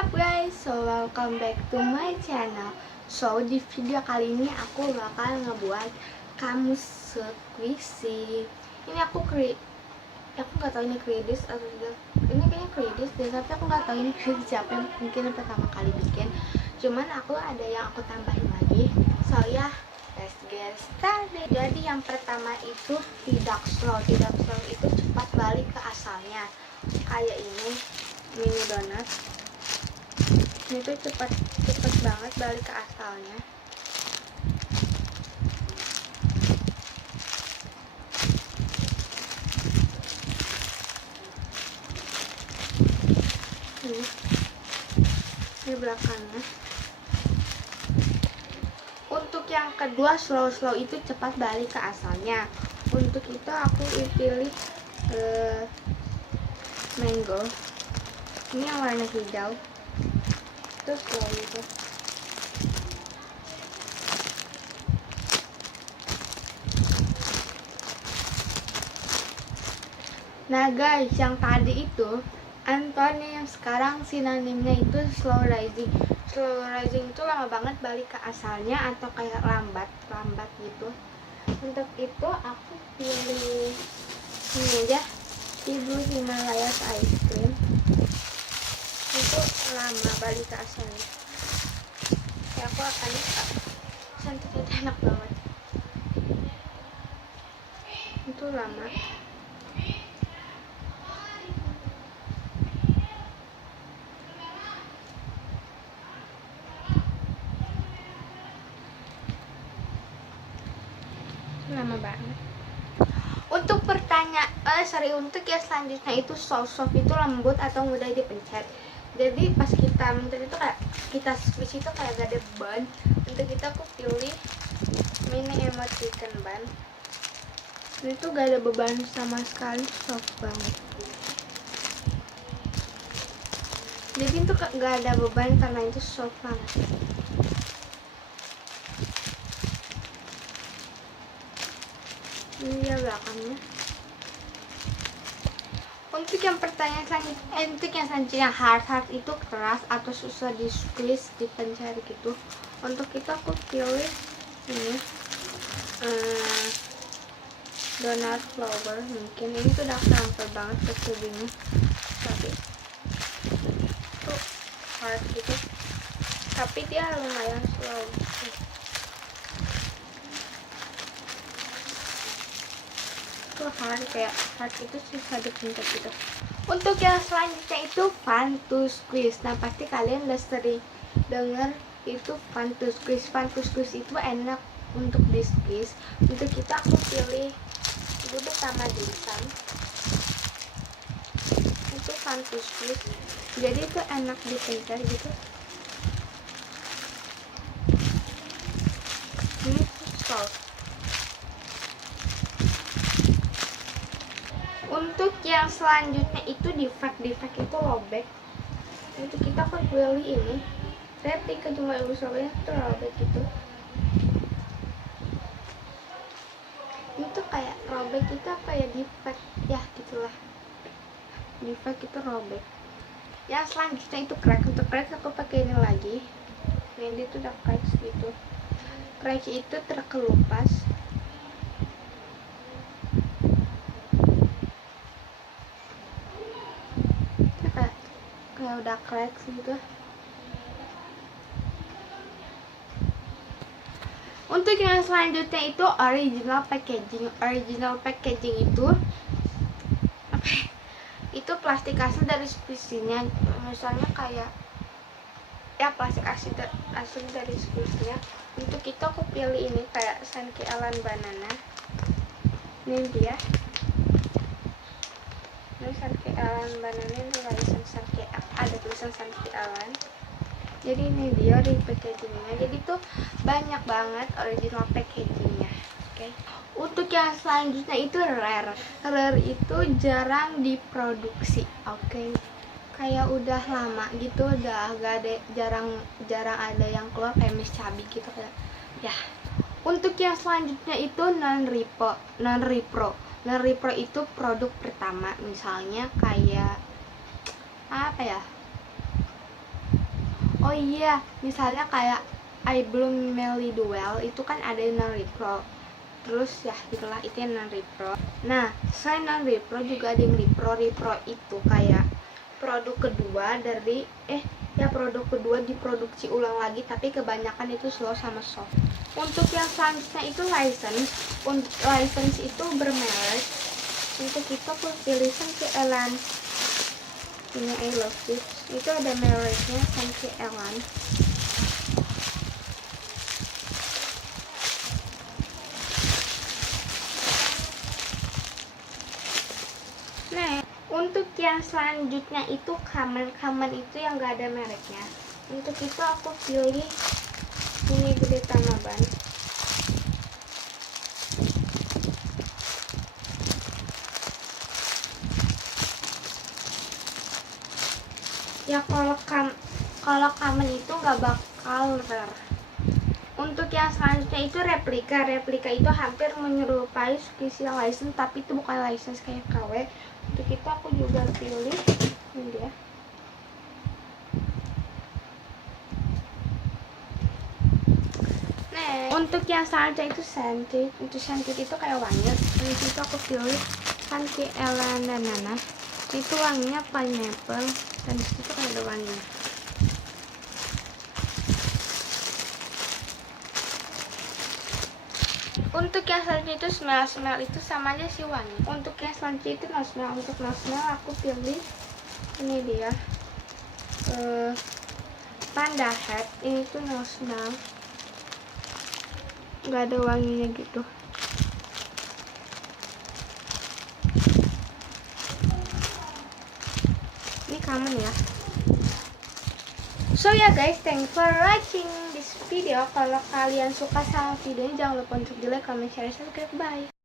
Up guys, so welcome back to my channel. So di video kali ini aku bakal ngebuat kamus squishy. Ini aku nggak tahu ini kredis atau tidak. Ini kayaknya kredis deh, tapi aku nggak tahu ini kredis siapa yang mungkin pertama kali bikin. Cuman aku ada yang aku tambahin lagi. So ya, let's get started. Jadi yang pertama itu tidak slow itu cepat balik ke asalnya. Kayak ini mini donat. Ini tuh cepet banget balik ke asalnya. Ini belakangnya. Untuk yang kedua slow itu cepat balik ke asalnya. Untuk itu aku pilih mango. Ini yang warna hijau. Itu slow itu. Nah guys, yang tadi itu Anthony, yang sekarang sinonimnya itu slow rising. Slow rising itu lama banget balik ke asalnya atau kayak lambat gitu. Untuk itu aku pilih ini aja, Ibu Himalayas Ice Cream. Itu lama balik ke asalnya. Ya aku akan santai, enak banget. Itu lama. Lama banget. Untuk untuk yang selanjutnya itu soft itu lembut atau mudah dipencet. Jadi pas kita mencet itu kayak kita squeeze itu kayak gak ada beban. Untuk kita aku pilih mini emoticon ban. Ini tuh gak ada beban sama sekali, soft banget. Jadi itu gak ada beban karena itu soft banget. Ini dia belakangnya. Untuk yang selanjutnya hard itu keras atau susah di squeeze, dipencet gitu. Untuk itu aku pilih ini donut flower. Mungkin ini tuh udah sampai banget ke tubingnya, tapi tuh hard gitu, tapi dia lumayan slow. Kayak hard itu susah dipencet gitu. Untuk yang selanjutnya itu fun to squeeze. Nah pasti kalian udah sering denger itu fun to squeeze. Fun to squeeze itu enak untuk di squeeze. Untuk kita aku pilih duduk sama dimsum. Itu fun to squeeze. Jadi itu enak dipencet gitu. Ini soft. Untuk yang selanjutnya itu defect itu lobek. Untuk kita akan pilih ini replika jumlah ibu Surabaya itu robek gitu. Ini tuh kayak robek itu apa ya, defect ya gitulah. Defect itu robek. Yang selanjutnya itu crack. Untuk crack aku pakai ini lagi. Ini tuh udah crack gitu. Crack itu terkelupas. Kayak udah crack gitu. Untuk yang selanjutnya itu original packaging itu apa ya? Itu plastik asli dari squishy-nya. Misalnya kayak ya plastik asli dari squishy-nya. Untuk itu aku pilih ini kayak Sankey Alan banana. Ini dia. Ini Sankey Alan banana, ini tulisan Sankey, ada tulisan Sankey Alan. Jadi ini dia di packagingnya. Jadi tuh banyak banget original packagingnya. Oke. Untuk yang selanjutnya itu rare itu jarang diproduksi. Oke. Kayak udah lama gitu, udah gak ada, jarang ada yang keluar kayak Miss Chubby gitu kayak ya. Untuk yang selanjutnya itu non repro itu produk pertama. Misalnya kayak apa ya, Oh iya, misalnya kayak I Bloom Melly Duel itu kan ada non repro. Terus ya gitulah, itu yang non repro. Nah, selain non repro juga ada yang repro. Repro itu kayak produk kedua dari produk kedua diproduksi ulang lagi, tapi kebanyakan itu slow sama soft. Untuk yang selanjutnya itu license. Untuk license itu bermerek. Untuk itu aku pilih Sanke Elan. Ini I love this. Itu ada mereknya Sanke Elan. Nah, untuk yang selanjutnya itu kaman itu yang gak ada mereknya. Untuk itu aku pilih ini Gede Tamaban. Ya kalau kamen itu nggak bakal rare. Untuk yang selanjutnya itu replika. Replika itu hampir menyerupai Squishy license, tapi itu bukan license kayak KW. Untuk itu aku juga pilih ini dia. Nah, untuk yang selanjutnya itu scented. Untuk scented itu kayak wangi. Untuk itu aku pilih Sanke Elan dan Nana. Itu wanginya pineapple dan disitu kan ada wangi. Untuk yang selanjutnya itu smell itu sama aja sih wangi. Untuk yang selanjutnya itu no smell. Untuk no smell aku pilih ini dia Panda Head. Ini tuh no smell, nggak ada wanginya gitu. Ini common ya. So ya guys, thanks for watching this video. Kalau kalian suka sama videonya, jangan lupa untuk di like, comment, share, subscribe. Bye.